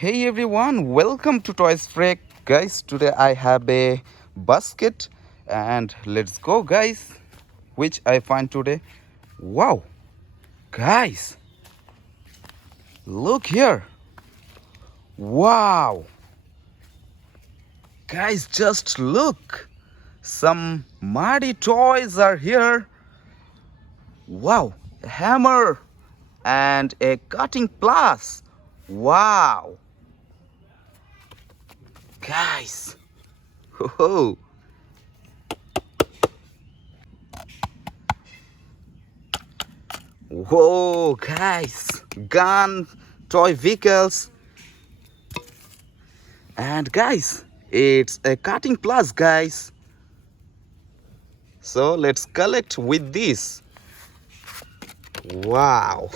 Hey everyone, welcome to Toys Freak. Guys, today I have a basket and let's go guys. Which I find today. Wow, guys, look here. Wow, guys, just look. Some muddy toys are here. Wow, a hammer and a cutting plus. Wow, guys. Ho. Whoa, guys, gun, toy vehicles, and guys, it's a cutting plus, guys. So let's collect with this. Wow.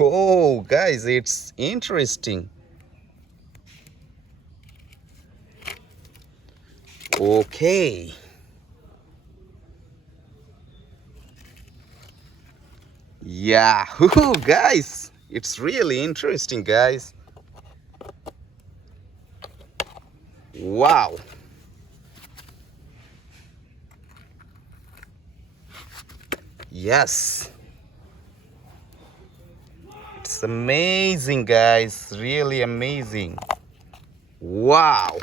Oh, guys, it's interesting. Okay. Yeah, guys, it's really interesting, guys. Wow. Yes. It's amazing, guys. Really amazing. Wow.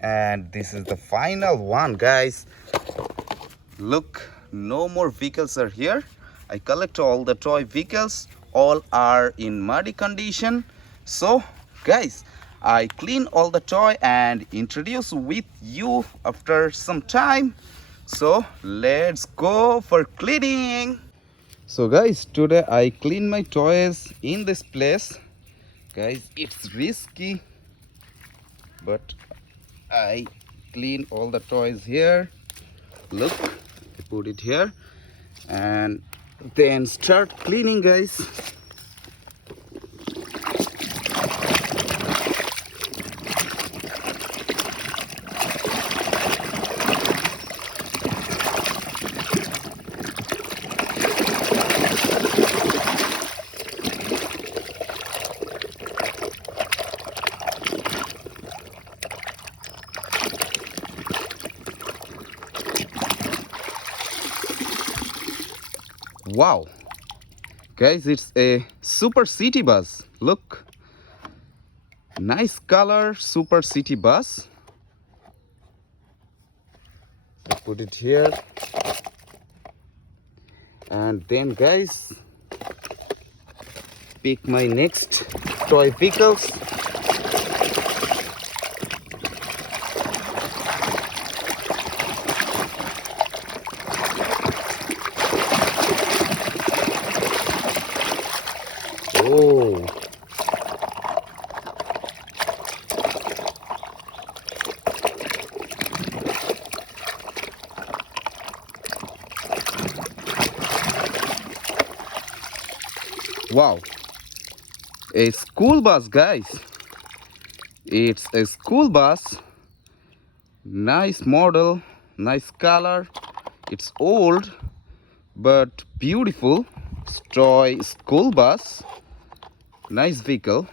And this is the final one, guys. Look, no more vehicles are here. I collect all the toy vehicles. All are in muddy condition. So, guys, I clean all the toy and introduce with you after some time. So, let's go for cleaning. So, guys, today I clean my toys in this place. Guys, it's risky, but I clean all the toys here. Look, I put it here and then start cleaning, guys. Wow, guys, it's a super city bus. Look, nice color, super city bus. So put it here, and then, guys, pick my next toy vehicles. Oh, wow, a school bus, guys. It's a school bus. Nice model, nice color. It's old but beautiful. Toy school bus. Nice vehicle.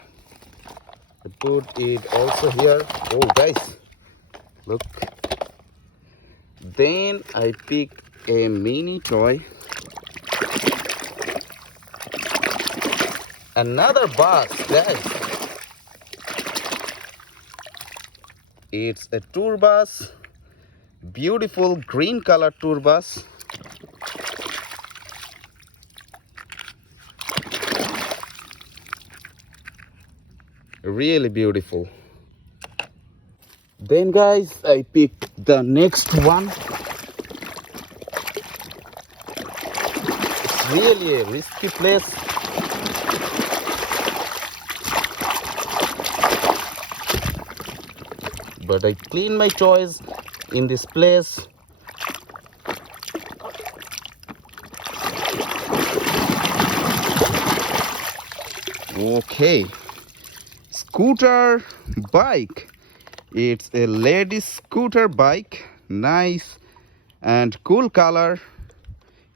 I put it also here. Oh, guys, look. Then I pick a mini toy. Another bus, guys. It's a tour bus. Beautiful green color tour bus. Really beautiful. Then, guys, I pick the next one. It's really a risky place. But I clean my toys in this place. Okay. Scooter bike. It's a ladies scooter bike. nice and cool color,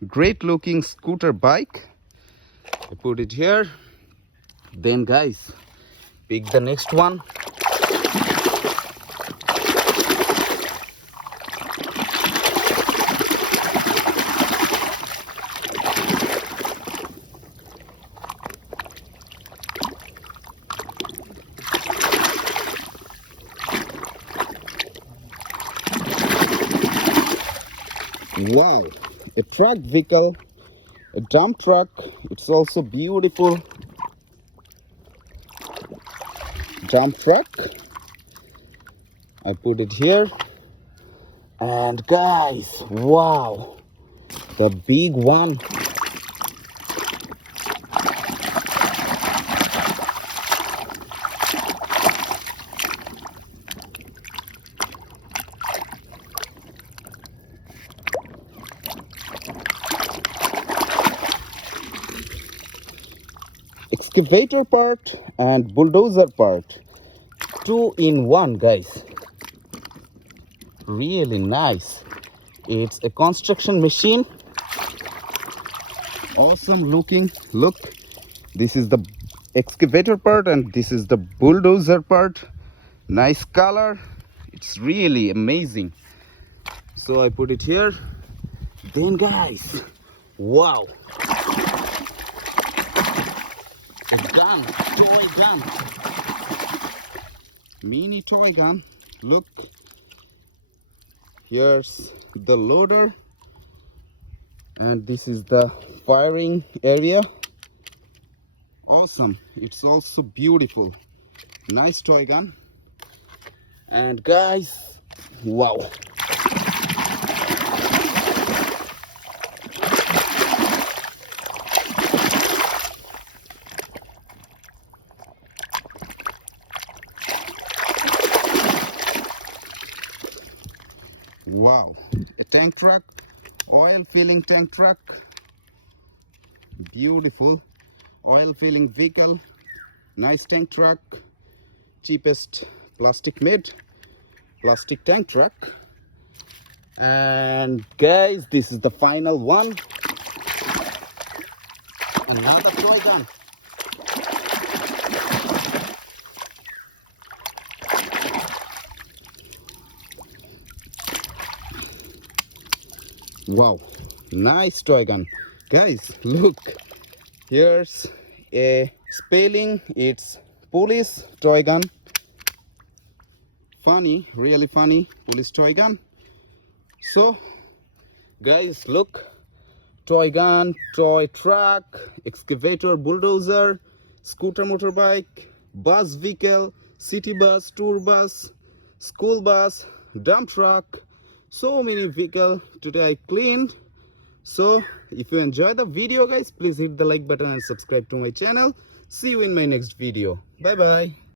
great looking scooter bike. I put it here. Then guys, pick the next one. Wow, a truck vehicle, a dump truck. It's also beautiful dump truck. I put it here. And guys, wow, the big one. Excavator part and bulldozer part, 2 in 1 guys. Really nice. It's a construction machine, awesome looking. Look, this is the excavator part and this is the bulldozer part. Nice color, it's really amazing. So I put it here. Then guys, wow, a gun, toy gun, mini toy gun. Look, here's the loader and this is the firing area. Awesome, it's also beautiful. Nice toy gun. And guys, wow, wow, a tank truck, oil filling tank truck. Beautiful oil filling vehicle. Nice tank truck, cheapest plastic made plastic tank truck. And guys, this is the final one. Another toy gun. Wow, nice toy gun. Guys, look, here's a spelling. It's police toy gun. Funny, really funny police toy gun. So guys, look, toy gun, toy truck, excavator, bulldozer, scooter motorbike, bus vehicle, city bus, tour bus, school bus, dump truck. So many vehicles today I cleaned. So if you enjoy the video guys, please hit the like button and subscribe to my channel. See you in my next video. Bye bye.